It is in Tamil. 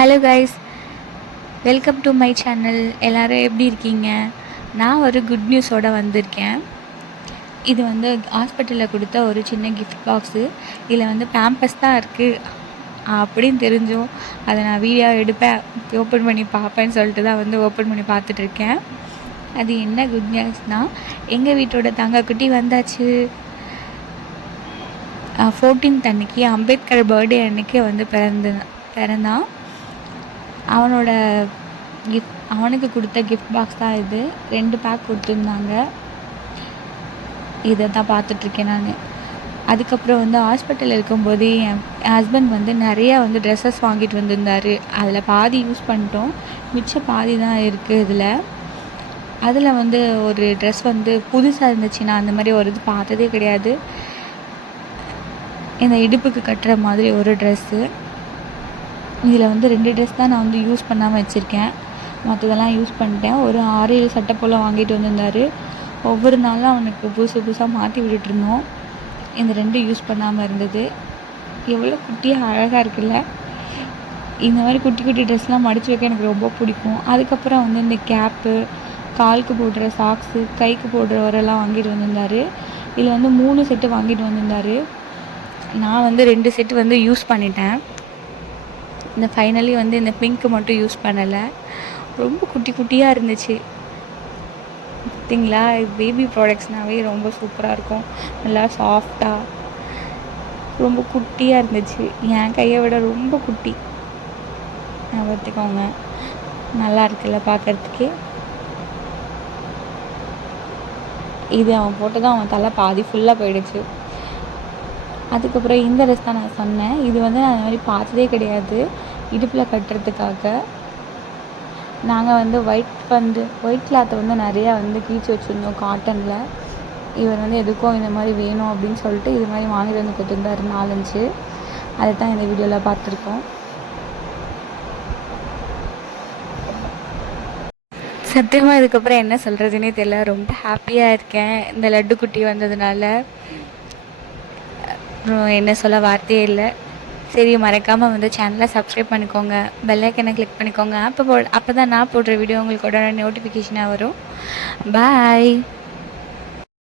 Hello guys, welcome to my channel. எல்லோரும் எப்படி இருக்கீங்க? நான் ஒரு குட் நியூஸோடு வந்திருக்கேன். இது ஹாஸ்பிட்டலில் கொடுத்த ஒரு சின்ன கிஃப்ட் பாக்ஸு. இதில் பேம்பஸ் தான் இருக்குது அப்படின்னு தெரிஞ்சும் அதை நான் வீடியோ எடுப்பேன், ஓப்பன் பண்ணி பார்ப்பேன்னு சொல்லிட்டு தான் ஓப்பன் பண்ணி பார்த்துட்ருக்கேன். அது என்ன குட் நியூஸ்னால், எங்கள் வீட்டோட தங்கக்குட்டி வந்தாச்சு. 14th அன்னைக்கு அம்பேத்கர் பர்த்டே அன்னைக்கு பிறந்தான். அவனுக்கு கொடுத்த கிஃப்ட் பாக்ஸ் தான் இது. 2 பேக் கொடுத்துருந்தாங்க. இதை தான் பார்த்துட்ருக்கேன் நான். அதுக்கப்புறம் ஹாஸ்பிட்டலில் இருக்கும்போதே என் ஹஸ்பண்ட் நிறையா ட்ரெஸ்ஸஸ் வாங்கிட்டு வந்திருந்தார். அதில் பாதி யூஸ் பண்ணிட்டோம், மிச்சம் பாதி தான் இருக்குது. அதில் ஒரு ட்ரெஸ் புதுசாக இருந்துச்சு. நான் அந்த மாதிரி ஒரு இது பார்த்ததே கிடையாது. இந்த இடுப்புக்கு கட்டுற மாதிரி ஒரு ட்ரெஸ்ஸு. இதில் 2 ட்ரெஸ் தான் நான் யூஸ் பண்ணாமல் வச்சுருக்கேன். மற்றதெல்லாம் யூஸ் பண்ணிட்டேன். ஒரு 6-7 சட்டை போல் வாங்கிட்டு வந்திருந்தார். ஒவ்வொரு நாளும் அவனுக்கு புதுசாக மாற்றி விட்டுட்ருந்தோம். இந்த 2 யூஸ் பண்ணாமல் இருந்தது. எவ்வளோ குட்டியாக அழகாக இருக்குல்ல. இந்த மாதிரி குட்டி குட்டி ட்ரெஸ்லாம் மடித்து வைக்க எனக்கு ரொம்ப பிடிக்கும். அதுக்கப்புறம் இந்த கேப்பு, காலுக்கு போடுற சாக்ஸு, கைக்கு போடுற வரலாம் வாங்கிட்டு வந்திருந்தார். இதில் 3 செட்டு வாங்கிட்டு வந்திருந்தார். நான் 2 செட்டு யூஸ் பண்ணிட்டேன். இந்த ஃபைனலி இந்த பிங்க்கு மட்டும் யூஸ் பண்ணலை. ரொம்ப குட்டி குட்டியாக இருந்துச்சு. பார்த்தீங்களா, பேபி ப்ராடக்ட்ஸ்னாவே ரொம்ப சூப்பராக இருக்கும். நல்லா சாஃப்டாக ரொம்ப குட்டியாக இருந்துச்சு. என் கையை விட ரொம்ப குட்டி. பார்த்துக்கோங்க, நல்லா இருக்குல்ல பார்க்குறதுக்கே. இது அவன் போட்டு தான் அவன் தலை பாதி ஃபுல்லாக போயிடுச்சு. அதுக்கப்புறம் இந்த ட்ரெஸ் தான் நான் சொன்னேன். இது நான் அந்த மாதிரி பார்த்ததே கிடையாது. இடுப்பில் கட்டுறதுக்காக நாங்கள் ஒயிட் கிளாத்தை நிறையா கிழிச்சு வச்சுருந்தோம் காட்டனில். இவர் எதுக்கும் இந்த மாதிரி வேணும் அப்படின்னு சொல்லிட்டு இது மாதிரி வாங்கிட்டு கொடுத்துருந்தாரு 4-5. அதை தான் இந்த வீடியோவில் பார்த்துருக்கோம். சத்தியமாக இதுக்கப்புறம் என்ன சொல்கிறதுனே தெரியல. ரொம்ப ஹாப்பியாக இருக்கேன் இந்த லட்டு குட்டி வந்ததுனால. என்ன சொல்ல வார்த்தையே இல்லை. சரி, மறக்காமல் சேனலை சப்ஸ்கிரைப் பண்ணிக்கோங்க, பெல் ஐக்கனை கிளிக் பண்ணிக்கோங்க. அப்போ தான் நான் போடுற வீடியோ உங்களுக்கு உடனே நோட்டிஃபிகேஷனாக வரும். பாய்.